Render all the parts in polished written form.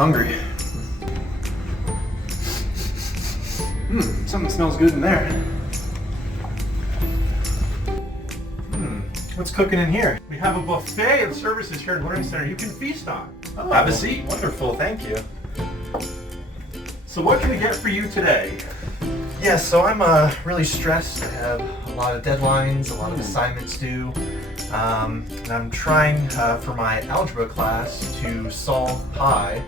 hungry. Something smells good in there. What's cooking in here? We have a buffet of services here at Learning Center you can feast on. Oh, Have a seat. Wonderful, thank you. So what can we get for you today? Yeah, so I'm really stressed. I have a lot of deadlines, a lot of assignments due. And I'm trying for my algebra class to solve pi.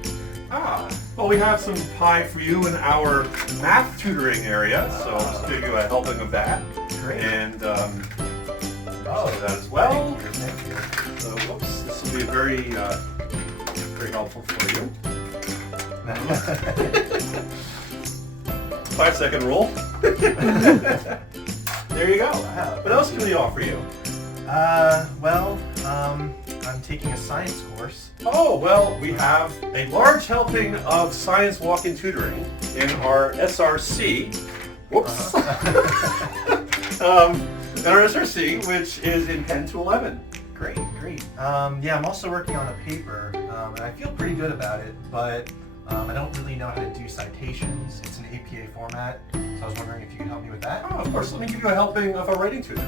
Well, we have some pie for you in our math tutoring area, so I'll just give you a helping of that. Great. And that as well. Thank you. So, whoops, this will be very helpful for you. 5-second rule. There you go. Wow. What else can we offer you? I'm taking a science course. Oh, well, we have a large helping of science walk-in tutoring in our SRC. Whoops. In our SRC, which is in 10 to 11. Great. Yeah, I'm also working on a paper, and I feel pretty good about it, but I don't really know how to do citations. It's an APA format, so I was wondering if you could help me with that. Oh, of course. Let me give you a helping of a writing tutor.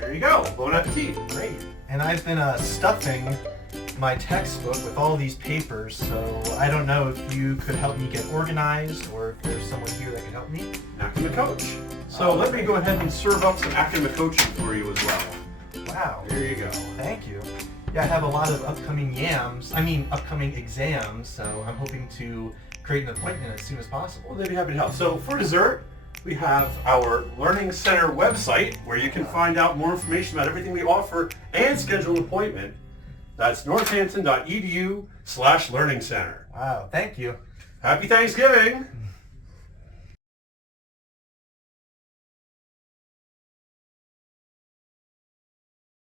There you go. Bon appetit. Great. And I've been stuffing my textbook with all these papers, so I don't know if you could help me get organized or if there's someone here that could help me. Academic coach. So let me go ahead and serve up some academic coaching for you as well. Wow. There you go. Thank you. Yeah, I have a lot of upcoming upcoming exams, so I'm hoping to create an appointment as soon as possible. Well, they'd be happy to help. So for dessert, we have our Learning Center website where you can find out more information about everything we offer and schedule an appointment. That's northampton.edu/learning center. Wow, thank you. Happy Thanksgiving!